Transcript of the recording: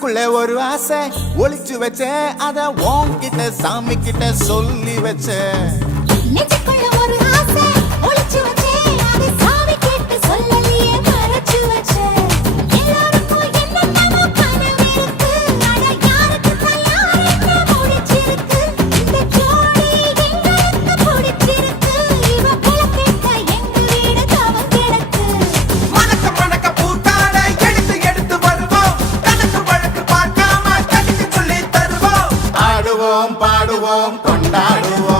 மனசுக்குள்ள ஒரு ஆசை. ஒழிச்சு வச்ச அத உன்கிட்ட சாமி கிட்ட சொல்லி வச்சேன் பாடுவோம் பாடுவோம் கொண்டாடுவோம்.